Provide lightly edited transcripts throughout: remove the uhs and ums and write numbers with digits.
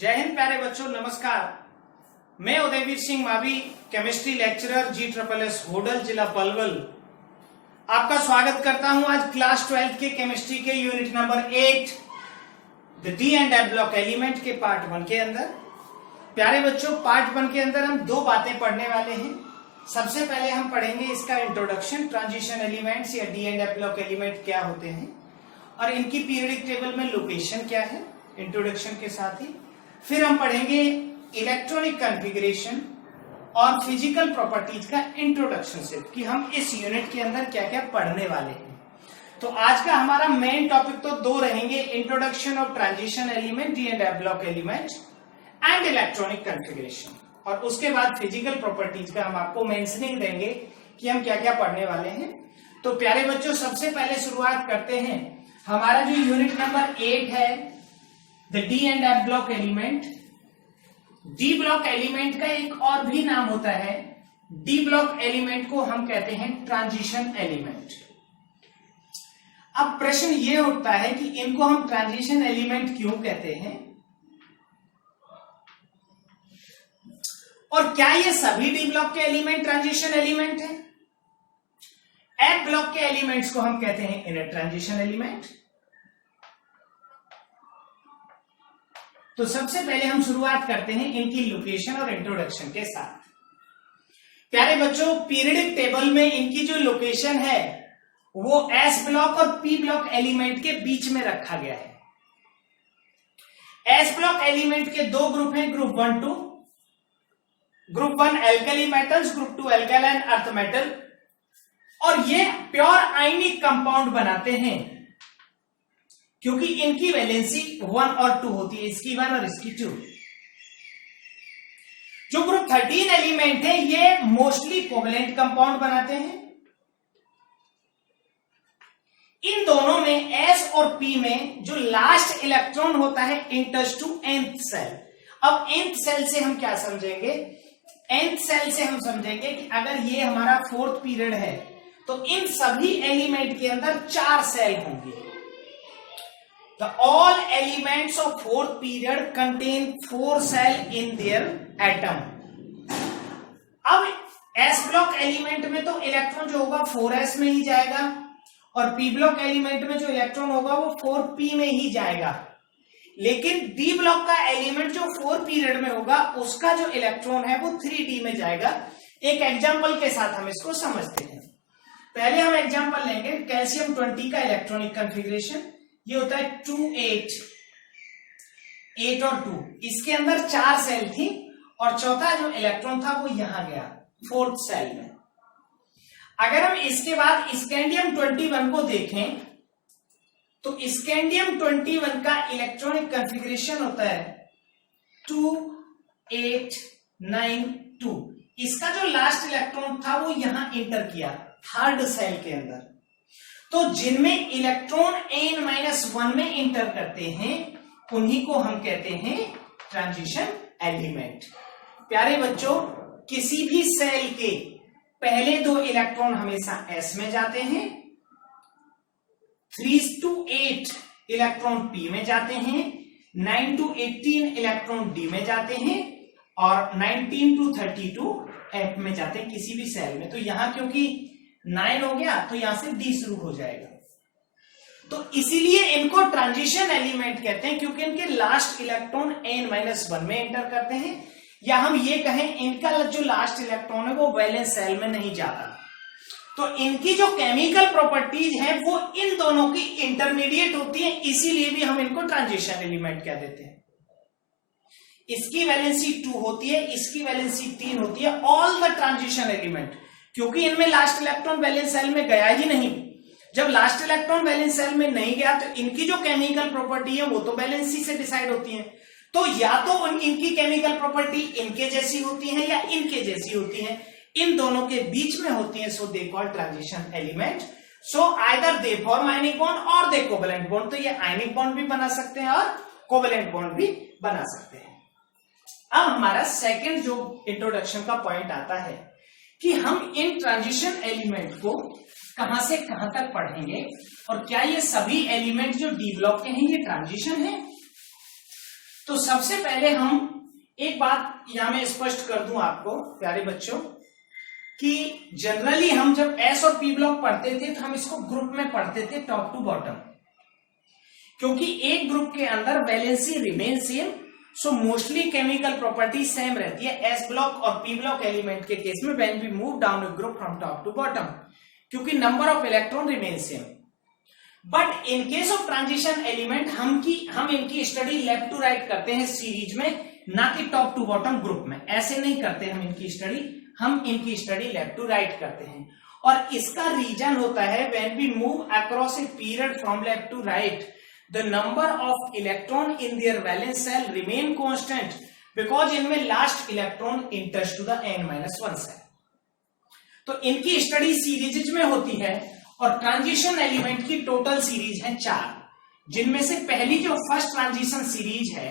जय हिंद प्यारे बच्चों, नमस्कार। मैं Udayveer Singh Mavi, chemistry lecturer GSSS Hodal, जिला पलवल, आपका स्वागत करता हूं आज क्लास 12 के केमिस्ट्री के unit number 8 the D and F block element के पार्ट 1 के अंदर। प्यारे बच्चों, पार्ट 1 के अंदर हम दो बातें पढ़ने वाले हैं। सबसे पहले हम पढ़ेंगे इसका इंट्रोडक्शन, ट्रांजिशन एलिमेंट्स या D and F block element क्या होते हैं और इनकी पीरियडिक टेबल में लोकेशन क्या है, इंट्रोडक्शन के साथ ही। फिर हम पढ़ेंगे इलेक्ट्रॉनिक कॉन्फ़िगरेशन और फिजिकल प्रॉपर्टीज का इंट्रोडक्शन से कि हम इस यूनिट के अंदर क्या क्या पढ़ने वाले हैं। तो आज का हमारा मेन टॉपिक तो दो रहेंगे, introduction of transition element, D and F block element and electronic configuration, और उसके बाद फिजिकल प्रॉपर्टीज का हम आपको मेंशनिंग देंगे कि हम क्या क्या पढ़ने वाले हैं। तो प्यारे बच्चों, सबसे पहले शुरुआत करते हैं। हमारा जो यूनिट नंबर 8 है the D and F block element. D block element का एक और भी नाम होता है, डी ब्लॉक एलिमेंट को हम कहते हैं ट्रांजिशन एलिमेंट। अब प्रश्न ये उठता है कि इनको हम ट्रांजिशन एलिमेंट क्यों कहते हैं और क्या ये सभी डी ब्लॉक के एलिमेंट ट्रांजिशन एलिमेंट है? एफ ब्लॉक के एलिमेंट्स को हम कहते हैं इनर ट्रांजिशन एलिमेंट। तो सबसे पहले हम शुरुआत करते हैं इनकी लोकेशन और इंट्रोडक्शन के साथ। प्यारे बच्चों, पीरियडिक टेबल में इनकी जो लोकेशन है वो एस ब्लॉक और पी ब्लॉक एलिमेंट के बीच में रखा गया है। एस ब्लॉक एलिमेंट के दो ग्रुप हैं, group 1 2, group 1 alkali metals, group 2 alkaline earth metal, और ये प्योर आयनिक कंपाउंड बनाते हैं क्योंकि इनकी वैलेंसी 1 और 2 होती है, इसकी 1 और इसकी 2। जो ग्रुप 13 एलिमेंट है ये मोस्टली कोवेलेंट कंपाउंड बनाते हैं। इन दोनों में एस और पी में जो लास्ट इलेक्ट्रॉन होता है इंटर्स टू nth सेल। अब nth सेल से हम क्या समझेंगे? nth सेल से हम समझेंगे कि अगर ये हमारा 4th पीरियड है तो इन सभी एलिमेंट के अंदर 4 सेल होंगे। The all elements of 4th period contain 4 cell in their atom। अब S ब्लॉक एलिमेंट में तो इलेक्ट्रॉन जो होगा 4s में ही जाएगा और P ब्लॉक एलिमेंट में जो इलेक्ट्रॉन होगा वो 4p में ही जाएगा। लेकिन D ब्लॉक का एलिमेंट जो 4 पीरियड में होगा उसका जो इलेक्ट्रॉन है वो 3d में जाएगा। एक एग्जांपल के साथ हम इसको समझते हैं। पहले हम एग्जांपल लेंगे कैल्शियम 20 का इलेक्ट्रॉनिक कॉन्फ़िगरेशन। ये होता है 2 8 8 और 2, इसके अंदर 4 सेल थी और चौथा जो इलेक्ट्रॉन था वो यहां गया 4th सेल में। अगर हम इसके बाद स्कैंडियम 21 को देखें तो स्कैंडियम 21 का इलेक्ट्रॉनिक कॉन्फ़िगरेशन होता है 2 8 9 2। इसका जो लास्ट इलेक्ट्रॉन था वो यहां एंटर किया 3rd सेल के अंदर। तो जिनमें इलेक्ट्रॉन n-1 में इंटर करते हैं उन्हीं को हम कहते हैं ट्रांजिशन एलिमेंट। प्यारे बच्चों, किसी भी सेल के पहले 2 इलेक्ट्रॉन हमेशा s में जाते हैं, 3 to 8 इलेक्ट्रॉन p में जाते हैं, 9 to 18 इलेक्ट्रॉन d में जाते हैं और 19 to 32 f में जाते हैं किसी भी सेल में। तो यहां क्योंकि 9 हो गया तो यहां से D शुरू हो जाएगा। तो इसीलिए इनको ट्रांजिशन एलिमेंट कहते हैं क्योंकि इनके लास्ट इलेक्ट्रॉन n-1 में एंटर करते हैं, या हम ये कहें इनका जो लास्ट इलेक्ट्रॉन है वो वैलेंस सेल में नहीं जाता। तो इनकी जो केमिकल प्रॉपर्टीज है वो इन दोनों की इंटरमीडिएट होती है, इसीलिए भी हम इनको ट्रांजिशन एलिमेंट कह देते हैं। इसकी वैलेंसी 2 होती है, इसकी वैलेंसी 3 होती है, ऑल द ट्रांजिशन एलिमेंट, क्योंकि इनमें लास्ट इलेक्ट्रॉन वैलेंस सेल में गया ही नहीं। जब लास्ट इलेक्ट्रॉन वैलेंस सेल में नहीं गया तो इनकी जो केमिकल प्रॉपर्टी है वो तो वैलेंसी से डिसाइड होती है। तो या तो इनकी केमिकल प्रॉपर्टी इनके जैसी होती है या इनके जैसी होती है, इन दोनों के बीच में होती है। So they call transition element. So either they form ionic bond और दे कोवेलेंट बॉन्ड। तो ये आयनिक बॉन्ड भी बना सकते हैं और कोवेलेंट बॉन्ड भी बना सकते हैं। अब हमारा सेकेंड जो इंट्रोडक्शन का पॉइंट आता है कि हम इन ट्रांजिशन एलिमेंट को कहां से कहां तक पढ़ेंगे और क्या ये सभी एलिमेंट जो डी ब्लॉक के हैं ये ट्रांजिशन है। तो सबसे पहले हम एक बात यहां मैं स्पष्ट कर दूं आपको प्यारे बच्चों कि जनरली हम जब एस और पी ब्लॉक पढ़ते थे तो हम इसको ग्रुप में पढ़ते थे टॉप टू बॉटम, क्योंकि एक ग्रुप के अंदर valency remain same, so mostly chemical property same रहती है एस ब्लॉक और पी ब्लॉक एलिमेंट के केस में when we move down a group from top to bottom, क्योंकि number of electron remain same. But in case of transition element हम इनकी study left to right करते हैं series में, ना कि टॉप टू बॉटम ग्रुप में। ऐसे नहीं करते हम इनकी स्टडी लेफ्ट टू राइट करते हैं। और इसका रीजन होता है when we move across a period from left to right the number of electron in their valence shell remain constant because इनमें last electron enters to the n-1 shell. तो इनकी study series में होती है और transition element की total series है 4, जिनमें से पहली जो फर्स्ट ट्रांजिशन सीरीज है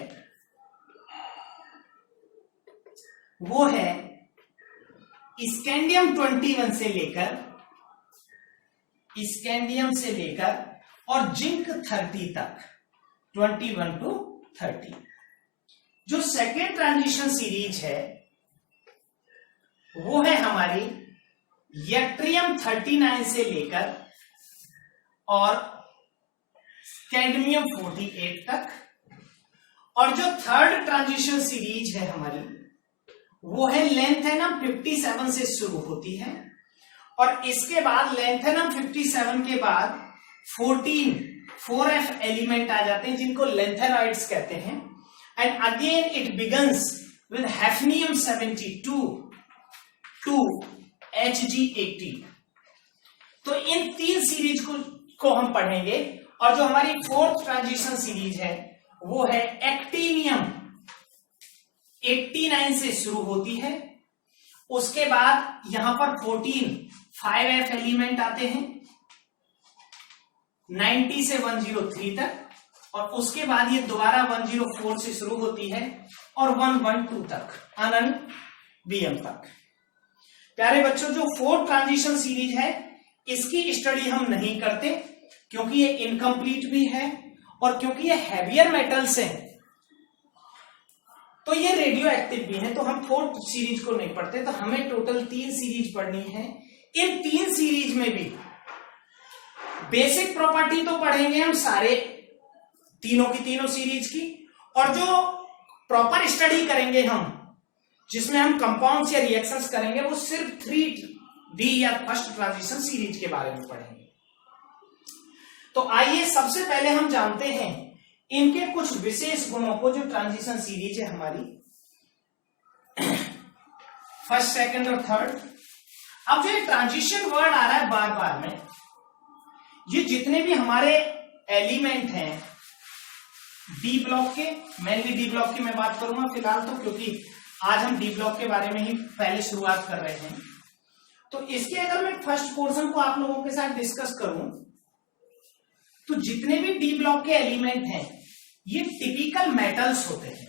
वो है स्कैंडियम 21 से लेकर और जिंक 30 तक, 21 to 30। जो सेकेंड ट्रांजिशन सीरीज है वो है हमारी यट्रियम 39 से लेकर और कैडमियम 48 तक। और जो थर्ड ट्रांजिशन सीरीज है हमारी वो है लेंथेनम 57 से शुरू होती है और इसके बाद लेंथेनम 57 के बाद 4f एलिमेंट आ जाते हैं जिनको लेंथेनॉइड्स कहते हैं। And again it begins with hafnium 72 to Hg80। तो इन 3 सीरीज को हम पढ़ेंगे। और जो हमारी फोर्थ ट्रांजिशन सीरीज है वो है एक्टिनियम 89 से शुरू होती है। उसके बाद यहां पर 5f एलिमेंट आते हैं 90 से 103 तक, और उसके बाद ये दोबारा 104 से शुरू होती है और 112 तक अनंत Bm तक। प्यारे बच्चों, जो फोर्थ ट्रांजिशन सीरीज है इसकी स्टडी हम नहीं करते क्योंकि ये इनकम्प्लीट भी है और क्योंकि ये हैवियर मेटल्स हैं तो ये रेडियो एक्टिव भी है, तो हम फोर्थ सीरीज को नहीं पढ़ते। तो हमें टोटल 3 सीरीज पढ़नी है। इन 3 सीरीज में भी बेसिक प्रॉपर्टी तो पढ़ेंगे हम सारे तीनों की तीनों सीरीज की, और जो प्रॉपर स्टडी करेंगे हम जिसमें हम कंपाउंड्स या रिएक्शंस करेंगे वो सिर्फ 3D या फर्स्ट ट्रांजिशन सीरीज के बारे में पढ़ेंगे। तो आइए सबसे पहले हम जानते हैं इनके कुछ विशेष गुणों को, जो ट्रांजिशन सीरीज है हमारी फर्स्ट, सेकंड और थर्ड। अब जो ट्रांजिशन वर्ड आ रहा है बार बार में, ये जितने भी हमारे एलिमेंट हैं डी ब्लॉक के, मेनली डी ब्लॉक की मैं बात करूंगा फिलहाल तो, क्योंकि आज हम डी ब्लॉक के बारे में ही पहले शुरुआत कर रहे हैं। तो इसके अगर मैं फर्स्ट पोर्शन को आप लोगों के साथ डिस्कस करूं तो जितने भी डी ब्लॉक के एलिमेंट हैं ये टिपिकल मेटल्स होते हैं।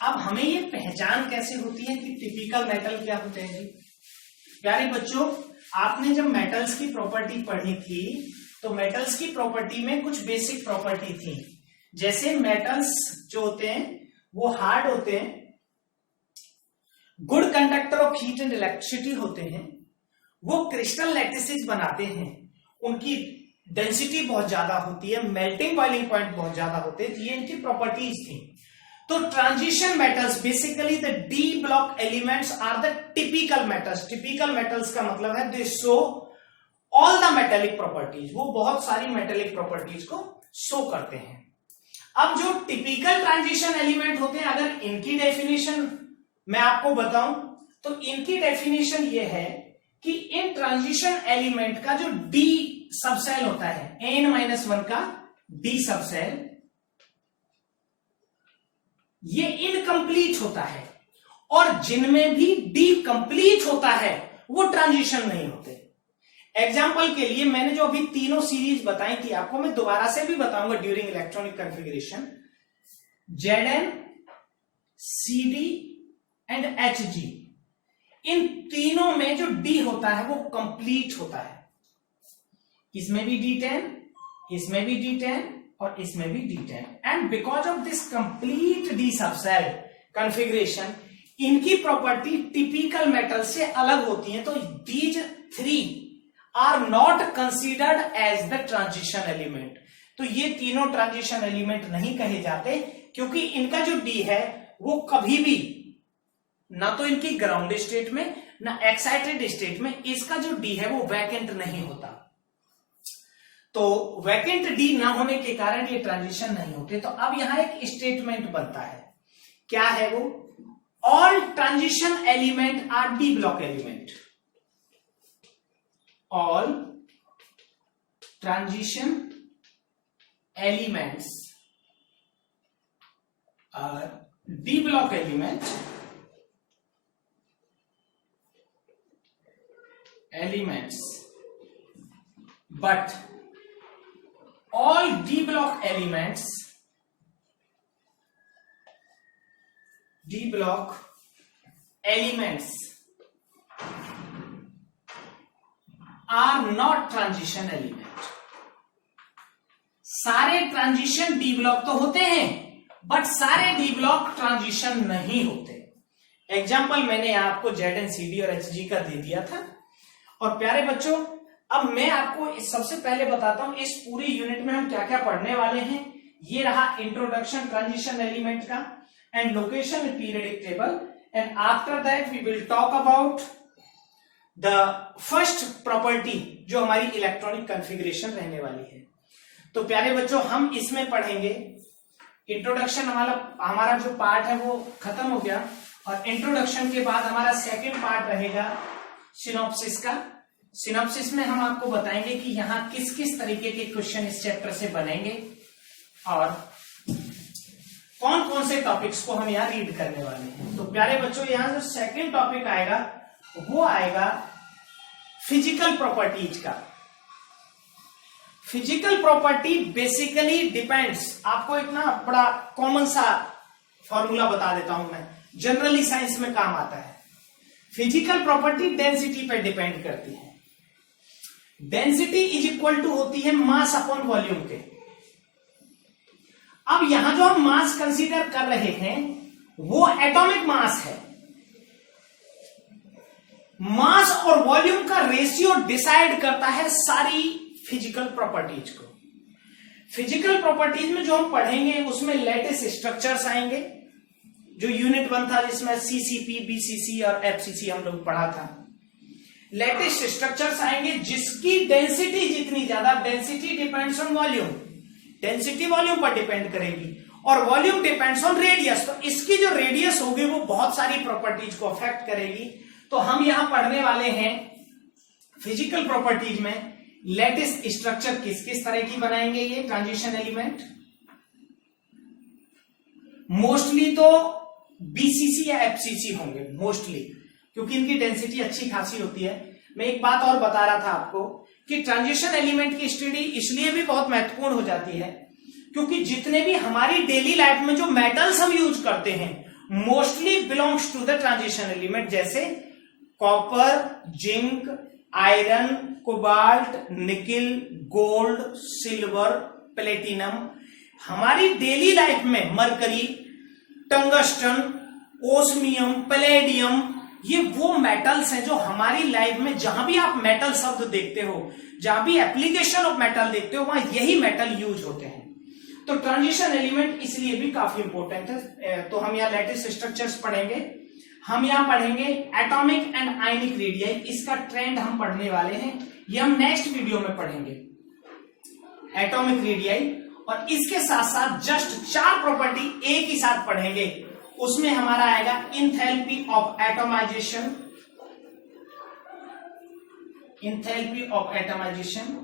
अब हमें ये पहचान कैसे होती है कि टिपिकल मेटल क्या होते हैं? जी प्यारे बच्चों, आपने जब मेटल्स की प्रॉपर्टी पढ़ी थी तो मेटल्स की प्रॉपर्टी में कुछ बेसिक प्रॉपर्टी थी, जैसे मेटल्स जो होते हैं वो हार्ड होते हैं, good conductor of heat and electricity होते हैं, वो क्रिस्टल लैटिसेस बनाते हैं, उनकी डेंसिटी बहुत ज्यादा होती है, मेल्टिंग बॉइलिंग पॉइंट बहुत ज्यादा होते हैं, ये इनकी प्रॉपर्टीज थी। तो transition metals basically the d block elements are the typical metals. Typical metals का मतलब है they show all the metallic properties, वो बहुत सारी मेटेलिक प्रॉपर्टीज को शो करते हैं। अब जो टिपिकल ट्रांजिशन एलिमेंट होते हैं, अगर इनकी डेफिनेशन मैं आपको बताऊं तो इनकी डेफिनेशन ये है कि इन ट्रांजिशन एलिमेंट का जो डी सबसेल होता है, n-1 का डी सबसेल, ये इनकम्प्लीट होता है, और जिनमें भी डी कंप्लीट होता है वो ट्रांजिशन नहीं होते। एग्जाम्पल के लिए मैंने जो अभी तीनों सीरीज बताई थी आपको, मैं दोबारा से भी बताऊंगा during electronic configuration, Zn, Cd and Hg, इन तीनों में जो डी होता है वो कंप्लीट होता है। इसमें भी D10, इसमें भी D10, और इसमें भी D10। And because of this complete d subshell configuration, इनकी प्रॉपर्टी टिपिकल मेटल से अलग होती है। तो these three are not considered as the transition element. तो ये तीनों ट्रांजिशन एलिमेंट नहीं कहे जाते, क्योंकि इनका जो डी है वो कभी भी ना तो इनकी ग्राउंड स्टेट में ना एक्साइटेड स्टेट में इसका जो डी है वो वैकेंट नहीं होता। तो वैकेंट डी ना होने के कारण ये ट्रांजिशन नहीं होते। तो अब यहां एक स्टेटमेंट बनता है, क्या है वो? All transition element R D block element. All transition elements R D block element but all D block elements are not transition element। सारे ट्रांजिशन डी ब्लॉक तो होते हैं, बट सारे डी ब्लॉक ट्रांजिशन नहीं होते। एग्जाम्पल मैंने आपको ZNCD और HG का दे दिया था। और प्यारे बच्चों, अब मैं आपको सबसे पहले बताता हूं इस पूरी यूनिट में हम क्या क्या पढ़ने वाले हैं। ये रहा इंट्रोडक्शन ट्रांजिशन एलिमेंट का and location periodic table, and after that we will talk about the first property जो हमारी इलेक्ट्रॉनिक कॉन्फ़िगरेशन रहने वाली है। तो प्यारे बच्चों, हम इसमें पढ़ेंगे इंट्रोडक्शन। हमारा जो पार्ट है वो खत्म हो गया, और इंट्रोडक्शन के बाद हमारा सेकेंड पार्ट रहेगा सिनॉप्सिस का। सिनॉप्सिस में हम आपको बताएंगे कि यहाँ किस किस तरीके के क्वेश्चन इस चैप्टर से बनेंगे और कौन कौन से टॉपिक्स को हम यहाँ रीड करने वाले हैं। तो प्यारे बच्चों, यहाँ जो सेकंड टॉपिक आएगा वो आएगा फिजिकल प्रॉपर्टीज का। फिजिकल प्रॉपर्टी बेसिकली डिपेंड्स, आपको एक ना बड़ा कॉमन सा फॉर्मूला बता देता हूं मैं, जनरली साइंस में काम आता है। फिजिकल प्रॉपर्टी डेंसिटी पर डिपेंड करती है। डेंसिटी इज इक्वल टू होती है मास अपॉन वॉल्यूम के। अब यहां जो हम मास कंसीडर कर रहे हैं वो एटॉमिक मास है। मास और वॉल्यूम का रेशियो डिसाइड करता है सारी फिजिकल प्रॉपर्टीज को। फिजिकल प्रॉपर्टीज में जो हम पढ़ेंगे उसमें लेटेस्ट स्ट्रक्चर्स आएंगे, जो यूनिट 1 था जिसमें सीसीपी, बीसीसी और एफसीसी हम लोग पढ़ा था। लेटेस्ट स्ट्रक्चर्स आएंगे जिसकी डेंसिटी जितनी ज्यादा, density depends on volume, density volume पर डिपेंड करेगी, और वॉल्यूम डिपेंड्स ऑन रेडियस। तो इसकी जो रेडियस होगी वो बहुत सारी प्रॉपर्टीज को अफेक्ट करेगी। तो हम यहां पढ़ने वाले हैं फिजिकल प्रॉपर्टीज में लेटेस्ट स्ट्रक्चर किस किस तरह की बनाएंगे ये ट्रांजिशन एलिमेंट। मोस्टली तो बीसीसी या एफसीसी होंगे मोस्टली, क्योंकि इनकी डेंसिटी अच्छी खासी होती है। मैं एक बात और बता रहा था आपको कि ट्रांजिशन एलिमेंट की स्टडी इसलिए भी बहुत महत्वपूर्ण हो जाती है क्योंकि जितने भी हमारी डेली लाइफ में जो मेटल्स हम यूज करते हैं mostly belongs to the transition element, जैसे copper, zinc, iron, cobalt, nickel, gold, silver, platinum. हमारी डेली लाइफ में मरकरी, टंगस्टन, ओस्मियम, पैलेडियम, ये वो मेटल्स हैं जो हमारी लाइफ में जहां भी आप मेटल शब्द देखते हो, जहां भी एप्लीकेशन ऑफ मेटल देखते हो, वहां यही मेटल यूज होते हैं। तो ट्रांजिशन एलिमेंट इसलिए भी काफी इंपॉर्टेंट है। तो हम यहाँ लेटेस्ट स्ट्रक्चर्स पढ़ेंगे। हम यहाँ पढ़ेंगे एटॉमिक एंड आयनिक रेडियाई, इसका ट्रेंड हम पढ़ने वाले हैं, ये हम नेक्स्ट वीडियो में पढ़ेंगे एटॉमिक रेडियाई। और इसके साथ साथ जस्ट 4 प्रॉपर्टी एक ही साथ पढ़ेंगे। उसमें हमारा आएगा enthalpy of atomization, enthalpy of atomization,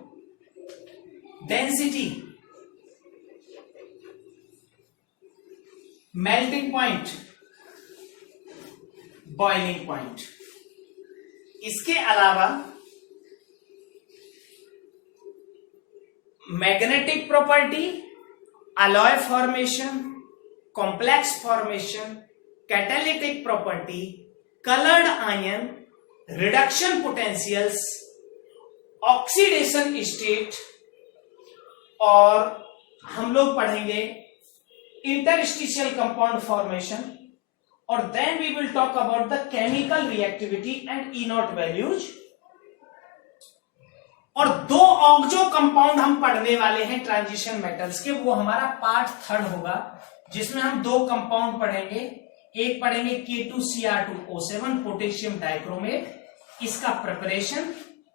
density, melting point, boiling point. इसके अलावा magnetic property, alloy formation, complex formation, catalytic property, coloured ion, reduction potentials, oxidation state और हम लोग पढ़ेंगे इंटरस्टिशियल कंपाउंड फॉर्मेशन, और then we will talk about the chemical reactivity and E nought values. और 2 oxo compound हम पढ़ने वाले हैं ट्रांजिशन मेटल्स के, वो हमारा पार्ट 3 होगा, जिसमें हम 2 कंपाउंड पढ़ेंगे। एक पढ़ेंगे K2Cr2O7 पोटेशियम डाइक्रोमेट, इसका प्रिपरेशन,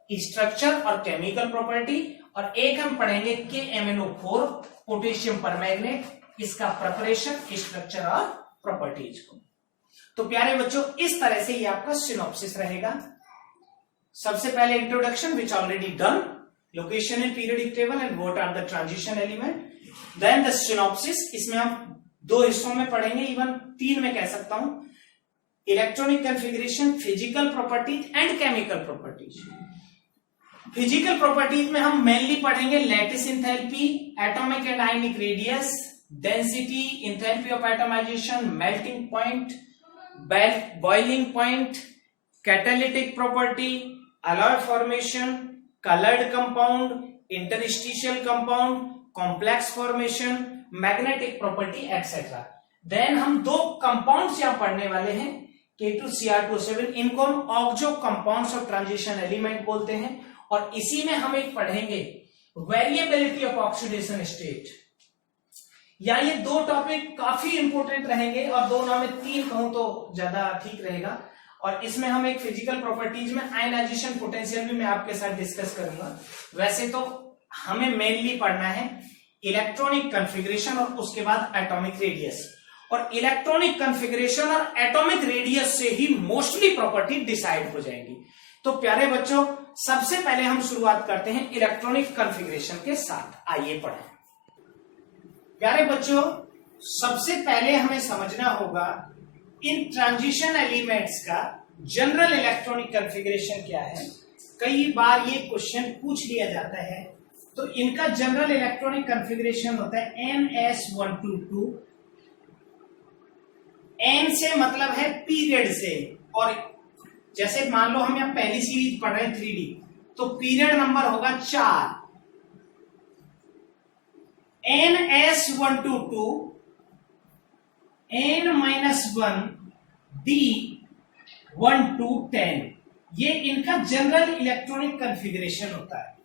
स्ट्रक्चर और केमिकल प्रॉपर्टी, और एक हम पढ़ेंगे KMnO4 पोटेशियम परमैंगनेट, इसका प्रिपरेशन, स्ट्रक्चर और प्रॉपर्टीज को। तो प्यारे बच्चों, इस तरह से ये आपका सिनॉप्सिस रहेगा। सबसे पहले introduction which already done, location in periodic table and what are the transition element, then the synopsis. इसमें हम 2 हिस्सों में पढ़ेंगे, इवन 3 में कह सकता हूं, electronic configuration, physical properties and chemical properties. Physical properties में हम मेनली पढ़ेंगे lattice enthalpy, atomic and ionic radius, density, enthalpy of atomisation, melting point, boiling point, catalytic property, alloy formation, colored compound, interstitial compound, complex formation, magnetic property, etc. Then हम 2 compounds यहाँ पढ़ने वाले हैं, K2Cr2O7, इनको हम oxo compounds of transition element बोलते हैं। और इसी में हम एक पढ़ेंगे वेरिएबिलिटी ऑफ ऑक्सीडेशन स्टेट। या ये 2 टॉपिक काफी इंपोर्टेंट रहेंगे, और 2 ना में 3 कहूं तो ज्यादा ठीक रहेगा। और इसमें हम एक फिजिकल प्रॉपर्टीज में आयनाइजेशन पोटेंशियल भी मैं आपके साथ डिस्कस करूंगा। वैसे तो हमें मेनली पढ़ना है इलेक्ट्रॉनिक कॉन्फ़िगरेशन और उसके बाद एटॉमिक रेडियस, और इलेक्ट्रॉनिक कॉन्फ़िगरेशन और एटॉमिक रेडियस से ही मोस्टली प्रॉपर्टी डिसाइड हो जाएंगी। तो प्यारे बच्चों, सबसे पहले हम शुरुआत करते हैं इलेक्ट्रॉनिक कॉन्फ़िगरेशन के साथ। आइए पढ़ें। प्यारे बच्चों, सबसे पहले हमें समझना होगा इन ट्रांजिशन एलिमेंट्स का जनरल इलेक्ट्रॉनिक कॉन्फ़िगरेशन क्या है। कई बार ये क्वेश्चन पूछ लिया जाता है। तो इनका जनरल इलेक्ट्रॉनिक कॉन्फ़िगरेशन होता है NS122। N से मतलब है पीरियड से, और जैसे मान लो हम यहाँ पहली सीरीज पढ़ रहे हैं 3D, तो पीरियड नंबर होगा 4। NS122 N-1 D1 to 10, ये इनका जनरल इलेक्ट्रॉनिक कॉन्फ़िगरेशन होता है।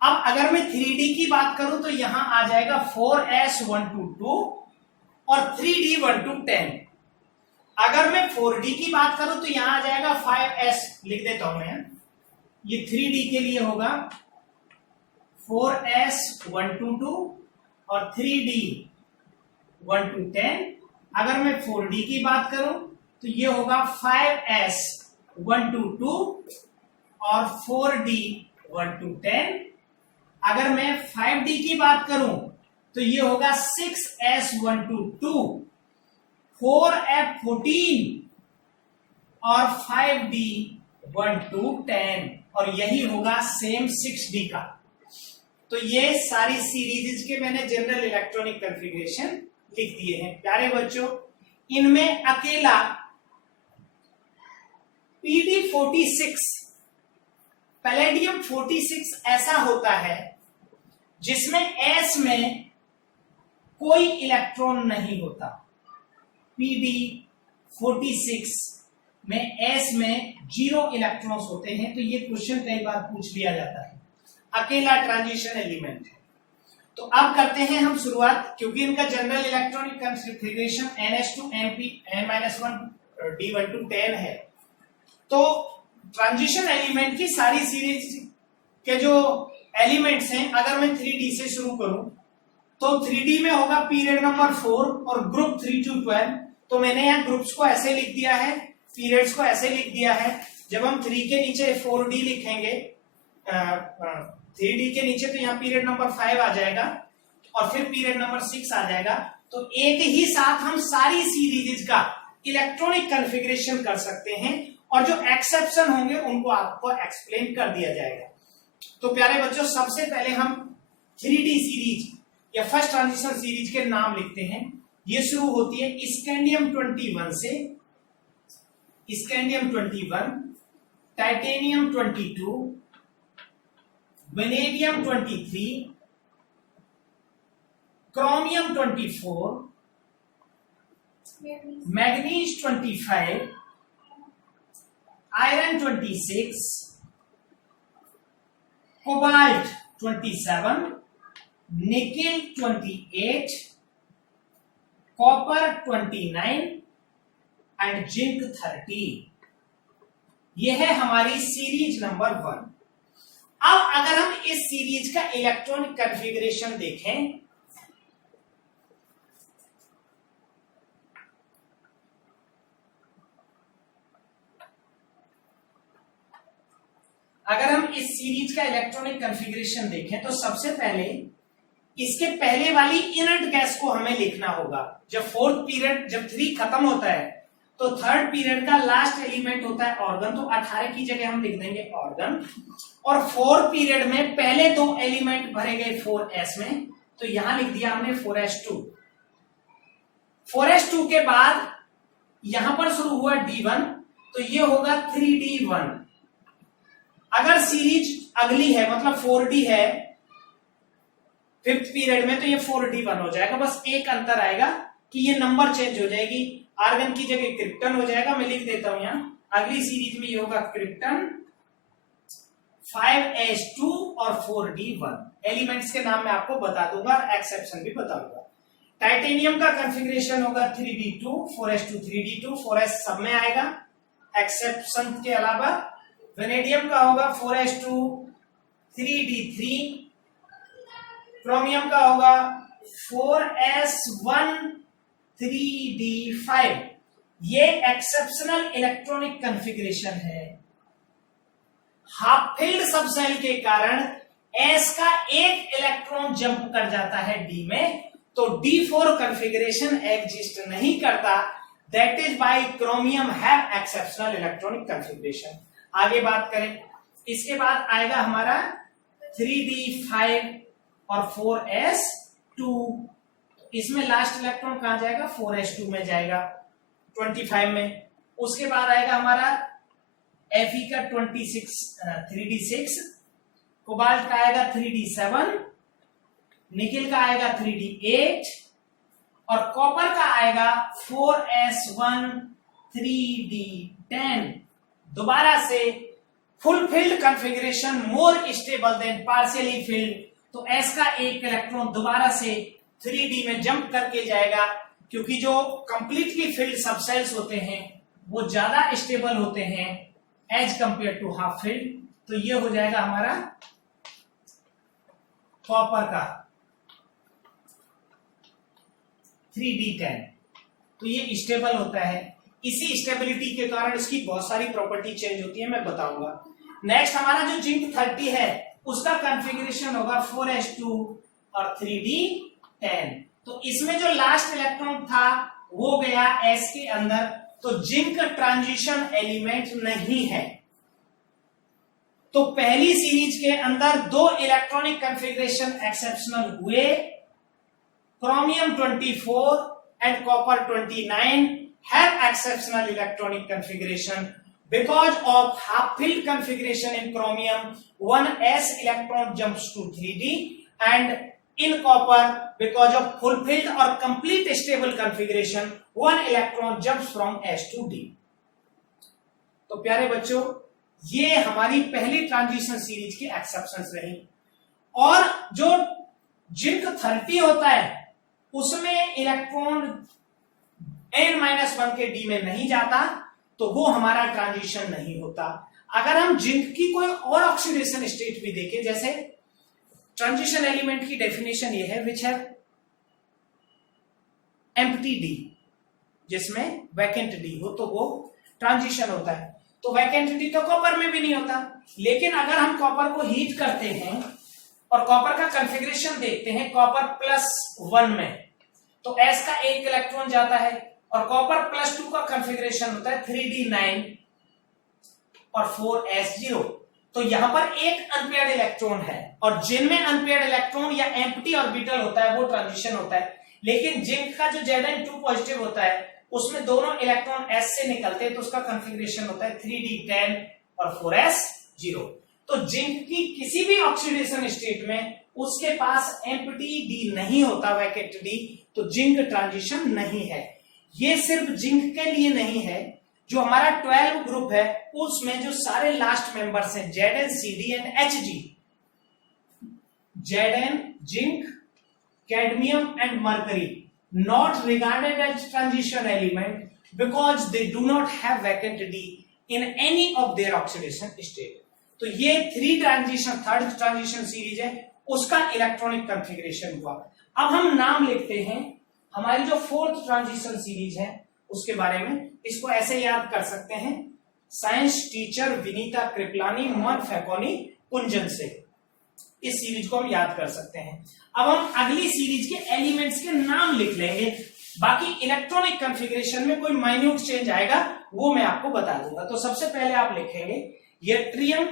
अब अगर मैं 3D की बात करूं तो यहां आ जाएगा 4S122 और 3D1 to 10। अगर मैं 4D की बात करूं तो यहां आ जाएगा 5S, लिख देता हूं मैं, ये 3D के लिए होगा 4S122 और 3D1 to 10। अगर मैं 4D की बात करूं तो ये होगा 5S122 और 4D1 to 10। अगर मैं 5D की बात करूं तो ये होगा 6S122, 4F14 और 5D1 to 10, और यही होगा सेम 6D का। तो ये सारी सीरीज के मैंने जनरल इलेक्ट्रॉनिक कॉन्फ़िगरेशन लिख दिए हैं। प्यारे बच्चों, इनमें अकेला PD46 पैलेडियम 46 ऐसा होता है जिसमें S में कोई इलेक्ट्रॉन नहीं होता। PD46 में S में 0 इलेक्ट्रॉन्स होते हैं। तो ये क्वेश्चन कई बार पूछ लिया जाता है, अकेला ट्रांजिशन एलिमेंट है। तो अब करते हैं हम शुरुआत, क्योंकि इनका general electronic configuration NS2 N-1 D1 to 10 है। तो ट्रांजिशन एलिमेंट की सारी सीरीज के जो एलिमेंट्स हैं, अगर मैं 3D से शुरू करूं तो 3D में होगा पीरियड नंबर 4 और ग्रुप 3 to 12। तो मैंने यहाँ ग्रुप्स को ऐसे लिख दिया है, पीरियड्स को ऐसे लिख दिया है। जब हम 3 के नीचे 4D लिखेंगे, 3D के नीचे, तो यहाँ पीरियड नंबर 5 आ जाएगा और फिर पीरियड नंबर 6 आ जाएगा। तो एक ही साथ हम सारी सीरीज का इलेक्ट्रॉनिक कॉन्फ़िगरेशन कर सकते हैं, और जो एक्सेप्शन होंगे उनको आपको एक्सप्लेन कर दिया जाएगा। तो प्यारे बच्चों, सबसे पहले हम 3D सीरीज या फर्स्ट ट्रांजिशन सीरीज के नाम लिखते हैं। ये शुरू होती है स्कैंडियम 21 से, scandium 21, titanium 22, vanadium 23, chromium 24, manganese 25, iron 26, cobalt 27, nickel 28, copper 29 and zinc 30। यह है हमारी सीरीज नंबर 1। अब अगर हम इस सीरीज का इलेक्ट्रॉनिक कॉन्फ़िगरेशन देखें, अगर हम इस सीरीज का इलेक्ट्रॉनिक कॉन्फ़िगरेशन देखें तो सबसे पहले इसके पहले वाली इनर्ट गैस को हमें लिखना होगा। जब फोर्थ पीरियड, जब 3 खत्म होता है तो थर्ड पीरियड का लास्ट एलिमेंट होता है ऑर्गन, तो 18 की जगह हम लिख देंगे ऑर्गन। और 4 पीरियड में पहले 2 एलिमेंट भरे गए 4s में, तो यहां लिख दिया हमने 4s2। 4s2 के बाद यहां पर शुरू हुआ D1, तो ये होगा 3D1। अगर सीरीज अगली है, मतलब 4D है 5th पीरियड में, तो ये 4D1 हो जाएगा। बस एक अंतर आएगा कि ये नंबर चेंज हो जाएगी, आर्गन की जगह क्रिप्टन हो जाएगा। मैं लिख देता हूं यहां, अगली सीरीज में ये होगा क्रिप्टन 5s2 और 4D1। एलिमेंट्स के नाम मैं आपको बता दूंगा और एक्सेप्शन भी बताऊंगा। टाइटेनियम का कॉन्फ़िगरेशन होगा 3D2, 4s2 3D2, 4s सब में आएगा एक्सेप्शन के अलावा। वेनेडियम का होगा 4s2 3D3, क्रोमियम का होगा 4s1 3D5। ये एक्सेप्शनल इलेक्ट्रॉनिक कॉन्फ़िगरेशन है। हाफ फिल्ड सबसेल के कारण s का एक इलेक्ट्रॉन जंप कर जाता है d में, तो D4 कॉन्फ़िगरेशन एग्जिस्ट नहीं करता। That is by chromium have exceptional electronic configuration. आगे बात करें, इसके बाद आएगा हमारा 3D5 और 4s2। इसमें लास्ट इलेक्ट्रॉन कहां जाएगा, 4s2 में जाएगा 25 में। उसके बाद आएगा हमारा Fe का 3D6, कोबाल्ट का आएगा 3D7, निकेल का आएगा 3D8 और कॉपर का आएगा 4s1 3D10। दोबारा से full field configuration more stable then partially field, तो s का एक इलेक्ट्रॉन दोबारा से 3D में जंप करके जाएगा, क्योंकि जो कंप्लीटली फिल्ड सबसेल्स होते हैं वो ज्यादा स्टेबल होते हैं as compare to half filled. तो ये हो जाएगा हमारा कॉपर का 3D10। तो ये स्टेबल होता है, इसी स्टेबिलिटी के कारण इसकी बहुत सारी प्रॉपर्टी चेंज होती है, मैं बताऊंगा। नेक्स्ट हमारा जो जिंक 30 है उसका कॉन्फ़िगरेशन होगा 4s2 और 3D10। तो इसमें जो लास्ट इलेक्ट्रॉन था वो गया s के अंदर, तो जिंक ट्रांजिशन एलिमेंट नहीं है। तो पहली सीरीज के अंदर 2 इलेक्ट्रॉनिक कॉन्फ़िगरेशन एक्सेप्शनल हुए, chromium 24 and copper 29 have exceptional electronic configuration because of half filled configuration in chromium. 1s electron jumps to 3D, and in copper because of full filled or complete stable configuration 1 electron jumps from s to d। तो प्यारे बच्चों, ये हमारी पहली transition series की exceptions रही। और जो जिंक 30 होता है उसमें इलेक्ट्रॉन n-1 के d में नहीं जाता, तो वो हमारा ट्रांजिशन नहीं होता। अगर हम जिंक की कोई और ऑक्सीडेशन स्टेट भी देखें, जैसे ट्रांजिशन एलिमेंट की डेफिनेशन ये है विच है एम्प्टी डी, जिसमें वैकेंट डी हो तो वो ट्रांजिशन होता है। तो वैकेंट डी तो कॉपर में भी नहीं होता। लेकिन अगर हम कॉपर को हीट करते हैं और कॉपर का कॉन्फ़िगरेशन देखते हैं कॉपर +1 में, तो s का एक इलेक्ट्रॉन जाता है और कॉपर +2 का कॉन्फ़िगरेशन होता है 3D9 और 4s0। तो यहां पर एक अनपेयर्ड इलेक्ट्रॉन है, और जिनमें अनपेयर्ड इलेक्ट्रॉन या एम्प्टी ऑर्बिटल होता है वो ट्रांजिशन होता है। लेकिन जिंक का जो Zn2 पॉजिटिव होता है उसमें दोनों इलेक्ट्रॉन s से निकलते हैं, तो उसका कॉन्फ़िगरेशन होता है 3D10 और 4s0। तो जिंक की किसी भी ऑक्सीडेशन स्टेट में उसके पास एम्प्टी डी नहीं होता, वैकेंट डी, तो जिंक ट्रांजिशन नहीं है। ये सिर्फ जिंक के लिए नहीं है, जो हमारा 12 ग्रुप है उसमें जो सारे लास्ट मेंबर्स हैं Zn, Cd and Hg, Zn, zinc, cadmium and mercury not regarded as transition element because they do not have vacant D in any of their oxidation state। तो ये थर्ड ट्रांजिशन सीरीज है, उसका electronic configuration हुआ। अब हम नाम लिखते हैं हमारी जो फोर्थ ट्रांजिशन सीरीज है उसके बारे में। इसको ऐसे याद कर सकते हैं, साइंस टीचर विनीता कृपलानी मन फैकोनी कुंजन से, इस सीरीज को हम याद कर सकते हैं। अब हम अगली सीरीज के एलिमेंट्स के नाम लिख लेंगे, बाकी इलेक्ट्रॉनिक कॉन्फ़िगरेशन में कोई माइन्यूट चेंज आएगा वो मैं आपको बता दूंगा। तो सबसे पहले आप लिखेंगे यट्रियम,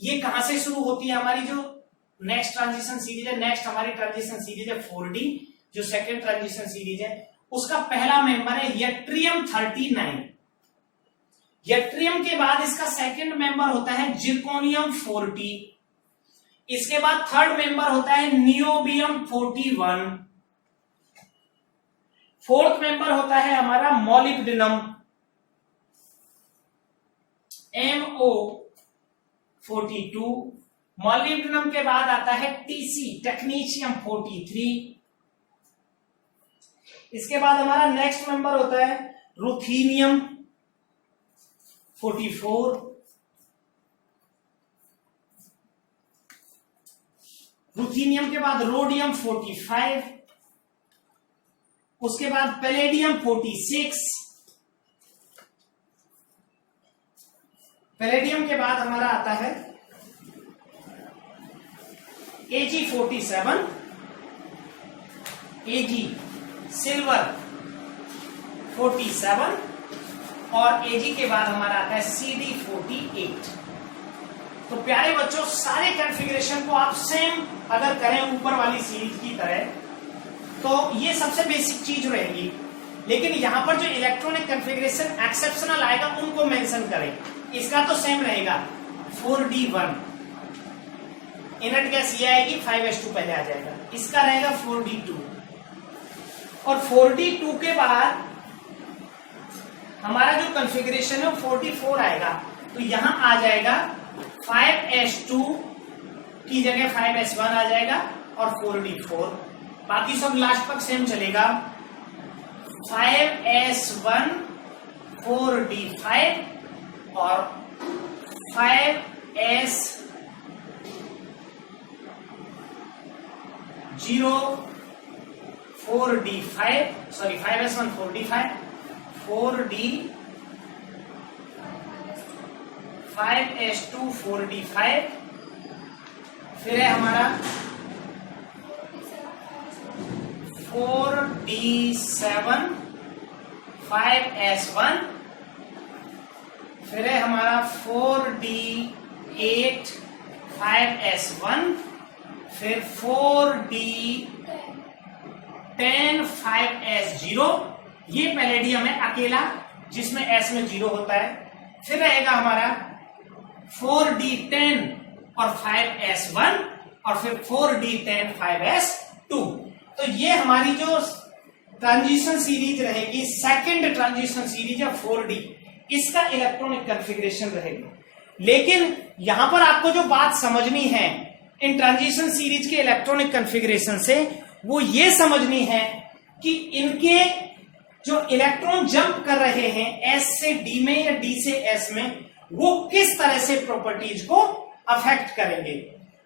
ये कहां से शुरू होती है हमारी जो नेक्स्ट ट्रांजिशन सीरीज है, नेक्स्ट हमारी ट्रांजिशन सीरीज है 4D, जो सेकेंड ट्रांजिशन सीरीज है उसका पहला मेंबर है यट्रियम 39। यट्रियम के बाद इसका सेकेंड मेंबर होता है जिरकोनियम 40, इसके बाद थर्ड मेंबर होता है नियोबियम 41, फोर्थ मेंबर होता है हमारा मॉलिब्डेनम MO42, मॉलिब्डेनम के बाद आता है TC टेक्नीशियम 43, इसके बाद हमारा नेक्स्ट मेंबर होता है रुथीनियम 44, रुथीनियम के बाद रोडियम 45, उसके बाद पैलेडियम 46, पैलेडियम के बाद हमारा आता है Ag47, Ag सिल्वर 47 और Ag के बाद हमारा आता है CD48। तो प्यारे बच्चों, सारे कॉन्फ़िगरेशन को आप सेम अगर करें ऊपर वाली सीरीज की तरह तो ये सबसे बेसिक चीज रहेगी, लेकिन यहां पर जो इलेक्ट्रॉनिक कॉन्फ़िगरेशन एक्सेप्शनल आएगा उनको मेंशन करें। इसका तो सेम रहेगा 4D1, इनर्ट गैस ये आएगी 5s2 पहले आ जाएगा, इसका रहेगा 4D2 और 4D2 के बाद हमारा जो कॉन्फ़िगरेशन है 44 आएगा, तो यहां आ जाएगा 5s2 की जगह 5s1 आ जाएगा और 4D4, बाकी सब लास्ट तक सेम चलेगा 5s1 4d5 और 5s0 4d5, sorry 5s1 4d5 4d 5s2 4d5, फिर है हमारा 4d7 5s1, फिर है हमारा 4d8 5s1, फिर 4d10 5s0, ये पैलेडियम है अकेला जिसमें s में 0 होता है। फिर रहेगा हमारा 4d10 और 5s1 और फिर 4d10 5s2। तो ये हमारी जो ट्रांजिशन सीरीज रहेगी, सेकंड ट्रांजिशन सीरीज है 4D, इसका इलेक्ट्रॉनिक कॉन्फ़िगरेशन रहेगा। लेकिन यहां पर आपको जो बात समझनी है इन ट्रांजिशन सीरीज के इलेक्ट्रॉनिक कॉन्फ़िगरेशन से, वो ये समझनी है कि इनके जो इलेक्ट्रॉन जंप कर रहे हैं S से D में या D से S में, वो किस तरह से प्रॉपर्टीज को अफेक्ट करेंगे।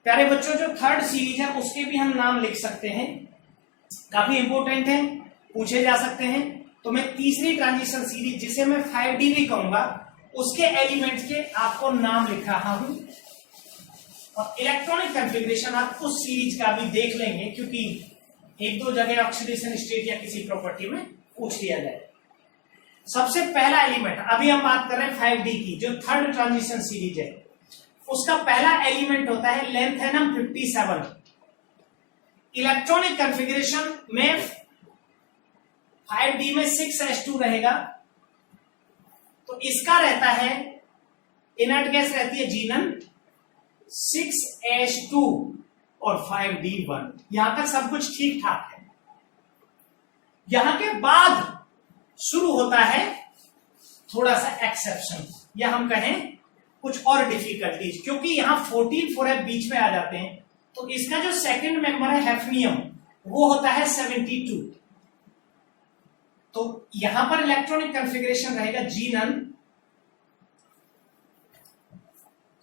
प्यारे बच्चों, जो थर्ड सीरीज है उसके भी हम नाम लिख सकते हैं, काफी इंपोर्टेंट है, पूछे जा सकते हैं। तो मैं तीसरी ट्रांजिशन सीरीज, जिसे मैं 5D भी कहूंगा, उसके एलिमेंट्स के आपको नाम लिख रहा हूं और इलेक्ट्रॉनिक कॉन्फ़िगरेशन आप उस सीरीज का भी देख लेंगे, क्योंकि एक दो जगह ऑक्सीडेशन स्टेट या किसी प्रॉपर्टी में पूछ लिया जाए। सबसे पहला एलिमेंट, अभी हम बात कर रहे हैं 5D की, जो थर्ड ट्रांजिशन सीरीज है, उसका पहला एलिमेंट होता है लेंथेनम 57। इलेक्ट्रॉनिक कॉन्फ़िगरेशन में 5D में 6s2 रहेगा, तो इसका रहता है, इनर्ट गैस रहती है जीनन 6s2, और 5d1। यहां तक सब कुछ ठीक ठाक है। यहां के बाद शुरू होता है थोड़ा सा एक्सेप्शन, या हम कहें कुछ और डिफिकल्टीज, क्योंकि यहां 14 4f बीच में आ जाते हैं। तो इसका जो सेकंड मेंबर है हैफनियम, वो होता है 72। तो यहां पर इलेक्ट्रॉनिक कॉन्फ़िगरेशन रहेगा G-none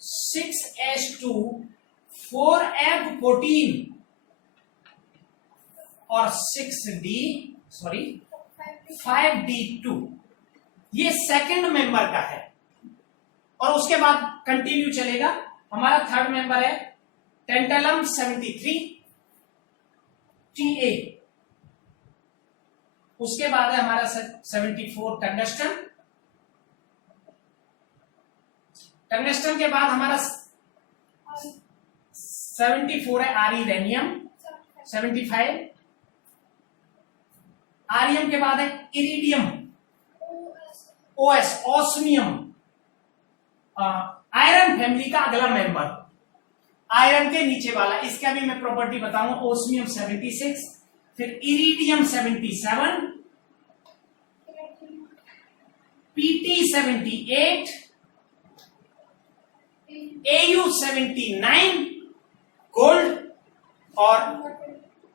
6s2 4f14 और 5d2। ये सेकंड मेंबर का है। और उसके बाद कंटिन्यू चलेगा। हमारा थर्ड मेंबर है टेंटलम 73 Ta। उसके बाद है हमारा 74 टंगस्टन। टंगस्टन के बाद हमारा 74 है आर्यूरेनियम 75। आर्यम के बाद है iridium OS osmium. Iron family का अगला मेंबर, आयरन के नीचे वाला, इसका भी मैं प्रॉपर्टी बताऊंगा। ओस्मियम 76, फिर इरिडियम 77, पीटी 78, AU 79 गोल्ड और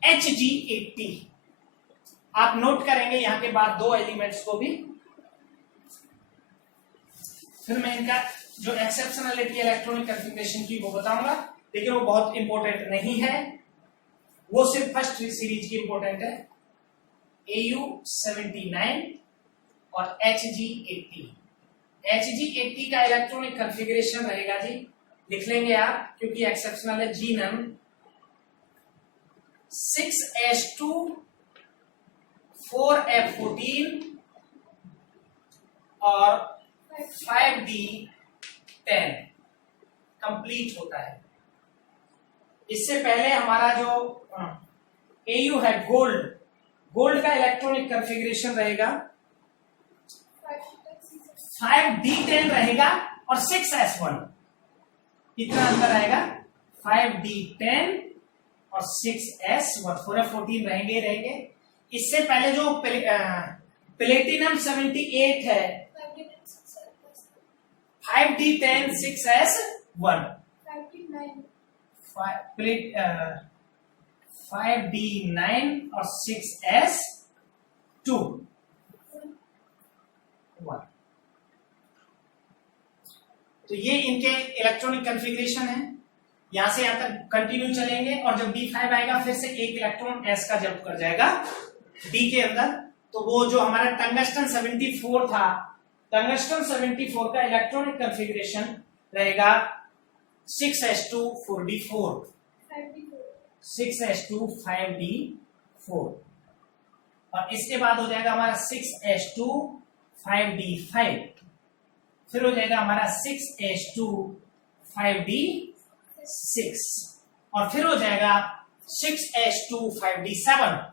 HG 80। आप नोट करेंगे यहां के बाद दो एलिमेंट्स को भी। फिर मैं इनका जो एक्सेप्शनलिटी इलेक्ट्रॉनिक कॉन्फ़िगरेशन की वो बताऊंगा, लेकिन वो बहुत इंपॉर्टेंट नहीं है, वो सिर्फ फर्स्ट सीरीज की इंपॉर्टेंट है। AU 79 और HG 80। HG 80 का इलेक्ट्रॉनिक कॉन्फ़िगरेशन रहेगा जी, लिख लेंगे आप क्योंकि एक्सेप्शनल है। G-none 6s2 4f14 और 5d10 कंप्लीट होता है। इससे पहले हमारा जो AU है गोल्ड, गोल्ड का इलेक्ट्रॉनिक कॉन्फ़िगरेशन रहेगा 5d10 रहेगा और 6s1, इतना अंतर आएगा। 5d10 और 6s1 4f14 रहेंगे। इससे पहले जो प्लेटिनम 78 है 5d10 6s1, 5d9 और 6s2 1। तो ये इनके इलेक्ट्रॉनिक कॉन्फ़िगरेशन है। यहां से यहां तक कंटिन्यू चलेंगे और जब D5 आएगा फिर से एक इलेक्ट्रॉन S का जंप कर जाएगा D के अंदर। तो वो जो हमारा टंगस्टन 74 था, टंगस्टन 74 का इलेक्ट्रॉनिक कॉन्फ़िगरेशन रहेगा 6s2 4d4, 6s2 5d4 और इसके बाद हो जाएगा हमारा 6s2 5d5, फिर हो जाएगा हमारा 6s2 5d6 और फिर हो जाएगा 6s2 5d7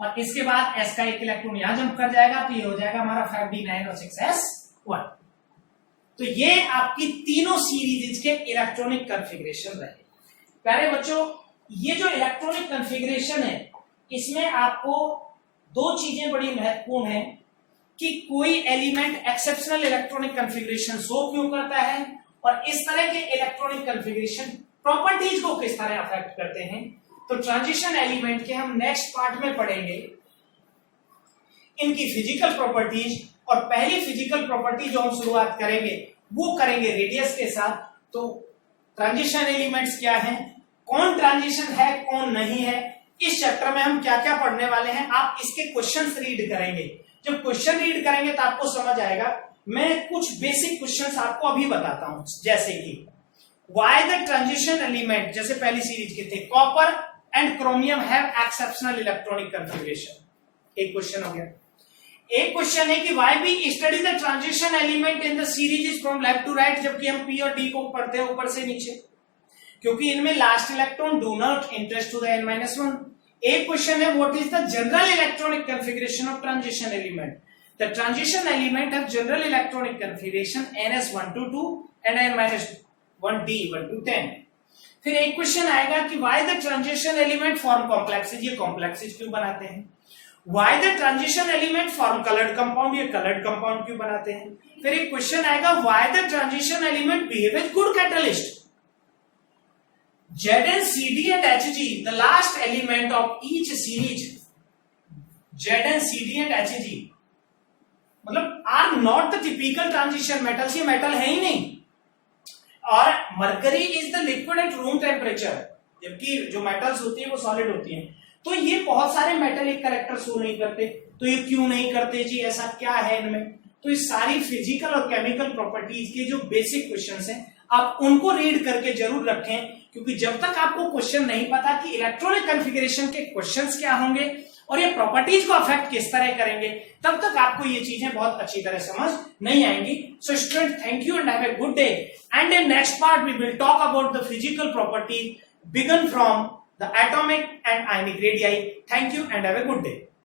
और इसके बाद s का एक इलेक्ट्रॉन यहां जंप कर जाएगा, तो ये हो जाएगा हमारा 5d9 और 6s1। तो ये आपकी तीनों सीरीज के इलेक्ट्रॉनिक कॉन्फ़िगरेशन रहे। प्यारे बच्चों, ये जो इलेक्ट्रॉनिक कॉन्फ़िगरेशन है इसमें आपको दो चीजें बड़ी महत्वपूर्ण है कि कोई element exceptional electronic configuration show क्यों करता है और इस तरह के इलेक्ट्रॉनिक कॉन्फ़िगरेशन प्रॉपर्टीज को किस तरह अफेक्ट करते हैं। तो ट्रांजिशन एलिमेंट के हम नेक्स्ट पार्ट में पढ़ेंगे इनकी फिजिकल प्रॉपर्टीज, और पहली फिजिकल प्रॉपर्टी जो हम शुरुआत करेंगे वो करेंगे रेडियस के साथ। तो ट्रांजिशन एलिमेंट्स क्या हैं, कौन ट्रांजिशन है कौन नहीं है, इस चैप्टर में हम क्या क्या पढ़ने वाले हैं। आप इसके क्वेश्चंस रीड करेंगे, जब क्वेश्चन रीड करेंगे तो आपको समझ आएगा। मैं कुछ बेसिक क्वेश्चंस आपको अभी बताता हूं, जैसे कि व्हाई द ट्रांजिशन एलिमेंट, जैसे पहली सीरीज के थे copper and chromium have exceptional electronic configuration, एक क्वेश्चन हो गया। एक क्वेश्चन है कि why we study the transition element in the series from left to right, जबकि हम पी और डी को पढ़ते हैं ऊपर से नीचे, क्योंकि इनमें last electron do not interest to the n-1। एक क्वेश्चन है what is the general electronic configuration of transition element. The transition element have general electronic configuration ns122 and n-2 1D 1 to 10। फिर एक क्वेश्चन आएगा कि why the transition element form complexes, ये complexes क्यों बनाते हैं। Why the transition element form coloured compound, ये coloured compound क्यों बनाते हैं। फिर एक क्वेश्चन आएगा why the transition element behave as good catalyst. ZnCd and Hg, the last element of each series, ZnCd and Hg मतलब are not the typical transition metals, ये metal है ही नहीं। और mercury is the liquid at room temperature, जबकि जो metals होती है वो सॉलिड होती हैं। तो ये बहुत सारे मेटल एक करेक्टर शो नहीं करते, तो ये क्यों नहीं करते जी, ऐसा क्या है इनमें। तो ये सारी फिजिकल और केमिकल प्रॉपर्टीज के जो बेसिक क्वेश्चंस हैं आप उनको रीड करके जरूर रखें, क्योंकि जब तक आपको क्वेश्चन नहीं पता कि इलेक्ट्रॉनिक कॉन्फ़िगरेशन के क्वेश्चंस क्या होंगे और ये प्रॉपर्टीज को अफेक्ट किस तरह करेंगे, तब तक आपको ये चीजें बहुत अच्छी तरह समझ नहीं आएंगी। So student, thank you and have a good day, and in next part we will talk about the physical property begin from the atomic and ionic radii. Thank you and have a good day.